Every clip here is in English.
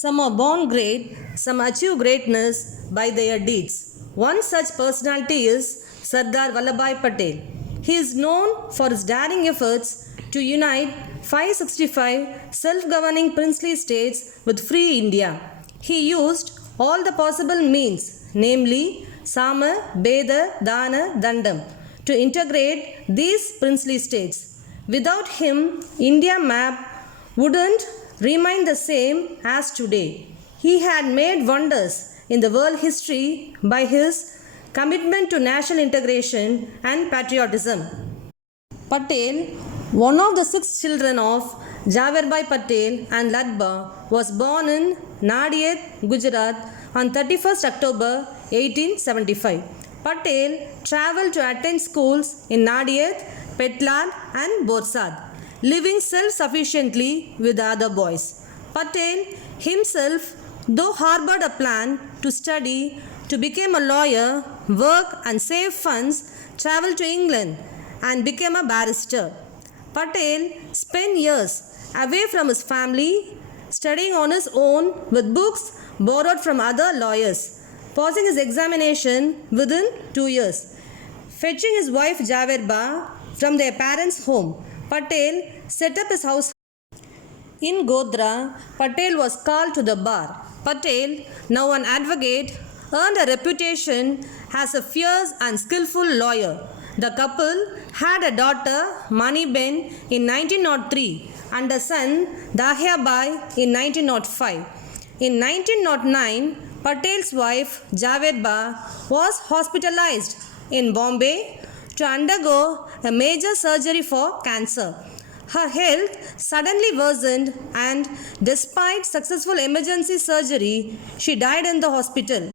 Some are born great, some achieve greatness by their deeds. One such personality is Sardar Valabai Patel. He is known for his daring efforts to unite 565 self-governing princely states with free India. He used all the possible means, namely Sama, Beda, Dana, Dandam, to integrate these princely states. Without him, India map wouldn't remain the same as today. He had made wonders in the world history by his commitment to national integration and patriotism. Patel, one of the 6 children of Javerbai Patel and Ladba, was born in Nadiad, Gujarat on 31st October 1875. Patel travelled to attend schools in Nadiad, Patel'S and Borsad, living self-sufficiently with the other boys. Patel himself, though harbored a plan to study, to become a lawyer, work and save funds, travelled to England and became a barrister. Patel spent years away from his family, studying on his own with books borrowed from other lawyers, passing his examination within 2 years. Fetching his wife Javerba from their parents' home, Patel set up his house. In Godhra, Patel was called to the bar. Patel, now an advocate, earned a reputation as a fierce and skillful lawyer. The couple had a daughter, Maniben, in 1903 and a son, Dahiabai, in 1905. In 1909, Patel's wife, Javerba, was hospitalized in Bombay to undergo a major surgery for cancer. Her health suddenly worsened and despite successful emergency surgery, she died in the hospital.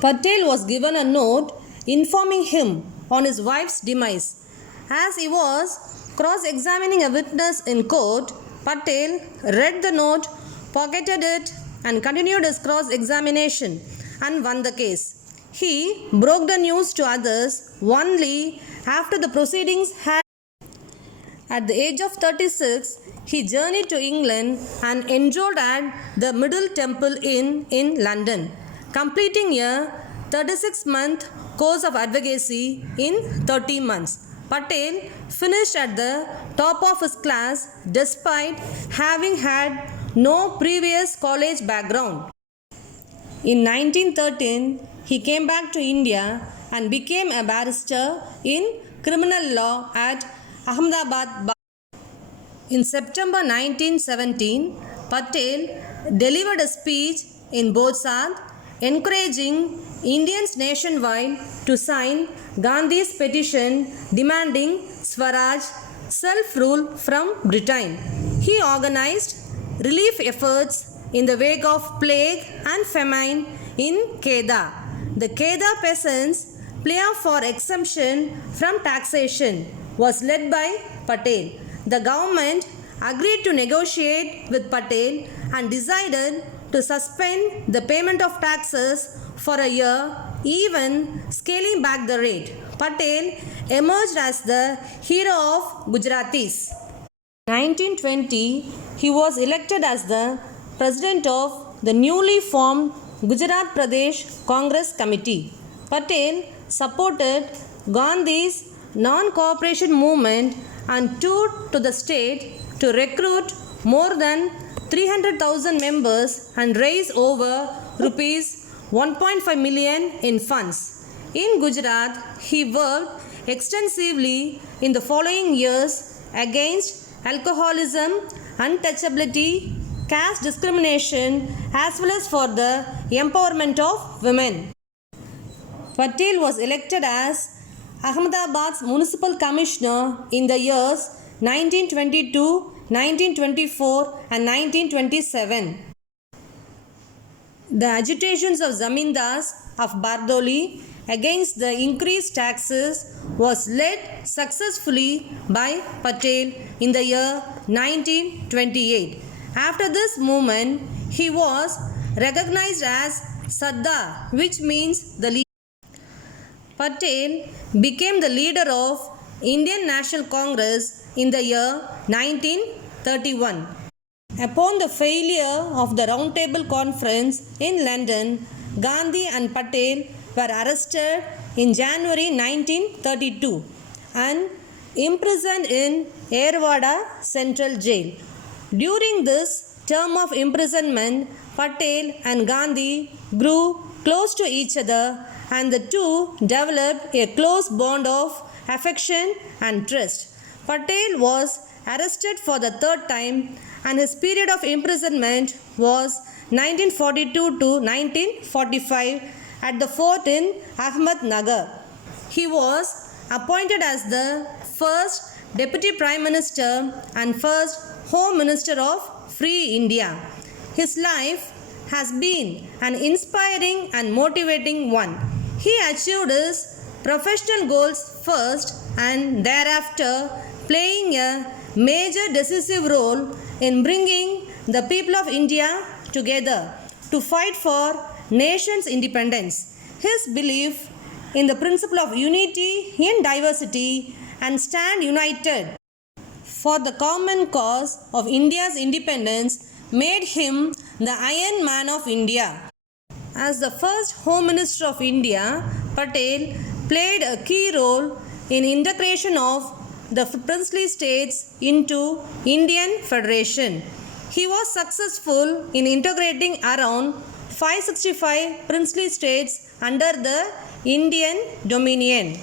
Patel was given a note informing him on his wife's demise. As he was cross-examining a witness in court, Patel read the note, pocketed it and continued his cross-examination and won the case. He broke the news to others only after the proceedings had. At the age of 36, he journeyed to England and enrolled at the Middle Temple Inn in London, completing a 36-month course of advocacy in 30 months. Patel finished at the top of his class despite having had no previous college background. In 1913, he came back to India and became a barrister in criminal law at Ahmedabad. In September 1917, Patel delivered a speech in Borsad encouraging Indians nationwide to sign Gandhi's petition demanding Swaraj, self-rule from Britain. He organized relief efforts in the wake of plague and famine in Kedah. The Kedah peasants' plea for exemption from taxation was led by Patel. The government agreed to negotiate with Patel and decided to suspend the payment of taxes for a year, even scaling back the rate. Patel emerged as the hero of Gujaratis. In 1920, he was elected as the president of the newly formed Gujarat Pradesh Congress Committee. Patel supported Gandhi's non-cooperation movement and toured to the state to recruit more than 300,000 members and raise over rupees 1.5 million in funds. In Gujarat, he worked extensively in the following years against alcoholism, untouchability, caste discrimination, as well as for the empowerment of women. Patel was elected as Ahmedabad's municipal commissioner in the years 1922, 1924 and 1927. The agitations of zamindars of Bardoli against the increased taxes was led successfully by Patel in the year 1928. After this movement, he was recognized as Sardar, which means the leader. Patel became the leader of Indian National Congress in the year 1931. Upon the failure of the Round Table Conference in London, Gandhi and Patel were arrested in January 1932 and imprisoned in Yerwada Central Jail. During this term of imprisonment, Patel and Gandhi grew close to each other and the two developed a close bond of affection and trust. Patel was arrested for the third time and his period of imprisonment was 1942 to 1945 at the fort in Ahmednagar. He was appointed as the first Deputy Prime Minister and first Home Minister of Free India. His life has been an inspiring and motivating one. He achieved his professional goals first and thereafter playing a major decisive role in bringing the people of India together to fight for nation's independence. His belief in the principle of unity in diversity and stand united for the common cause of India's independence made him the Iron Man of India. As the first Home Minister of India, Patel played a key role in integration of the princely states into Indian Federation. He was successful in integrating around 565 princely states under the Indian Dominion.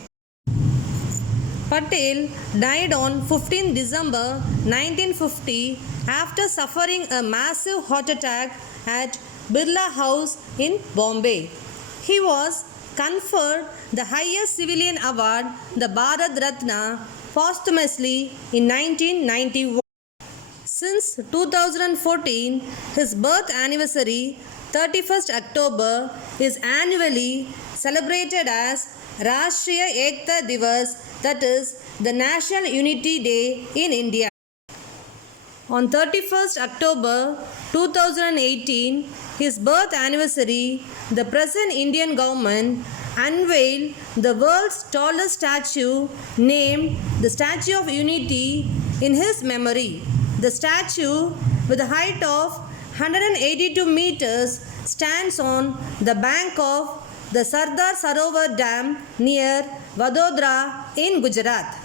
Patel died on 15 December 1950 after suffering a massive heart attack at Birla House in Bombay. He was conferred the highest civilian award, the Bharat Ratna, posthumously in 1991. Since 2014, his birth anniversary, 31st October, is annually celebrated as Rashtriya Ekta Divas, that is, the National Unity Day in India. On 31st October 2018, his birth anniversary, the present Indian government unveiled the world's tallest statue named the Statue of Unity in his memory. The statue, with a height of 182 meters, stands on the bank of the Sardar Sarovar Dam near Vadodara in Gujarat.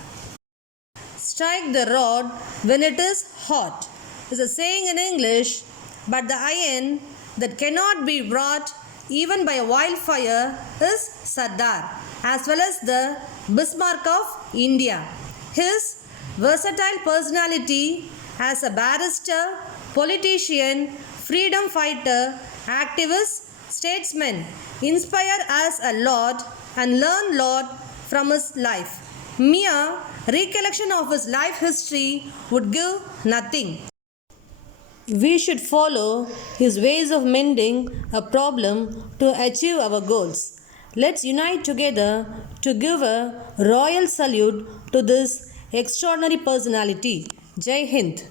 Strike the rod when it is hot is a saying in English, but the iron that cannot be wrought even by a wildfire is Sardar, as well as the Bismarck of India. His versatile personality as a barrister, politician, freedom fighter, activist, statesman inspire us a lot and learn lot from his life. Mere recollection of his life history would give nothing. We should follow his ways of mending a problem to achieve our goals. Let's unite together to give a royal salute to this extraordinary personality. Jai Hind.